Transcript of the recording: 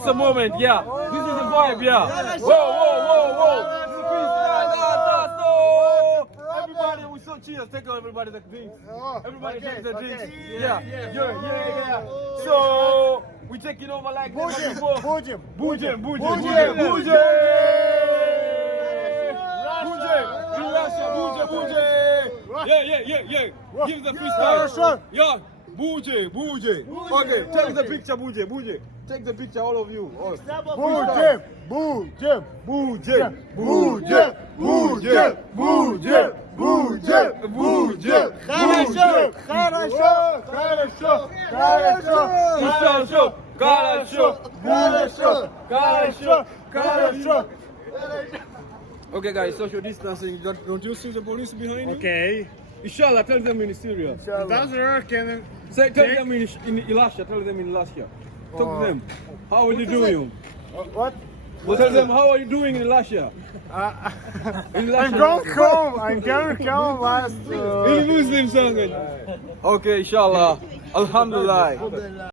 awesome moment, yeah. This is the vibe, yeah. Whoa, whoa, whoa, whoa. This is freestyle, everybody, we so cheers. Take out everybody the drinks. Everybody takes the drinks. Yeah. So we taking over like never before. Будем. In Russia, будем. Yeah. Give the freestyle. Yeah. Будем. Okay, take the picture, будем. Take the picture, all of you. Freestyle. Будем. Хорошо. Okay, guys, social distancing. Don't you see the police behind you? Okay. Inshallah, tell them in Syria. Does work and Tell them in Elisha. Tell them in Elisha. Talk to them. How are you doing? what? Well, tell them how are you doing in Elisha? I'm going home last. In Muslim song. Okay, inshallah. Alhamdulillah.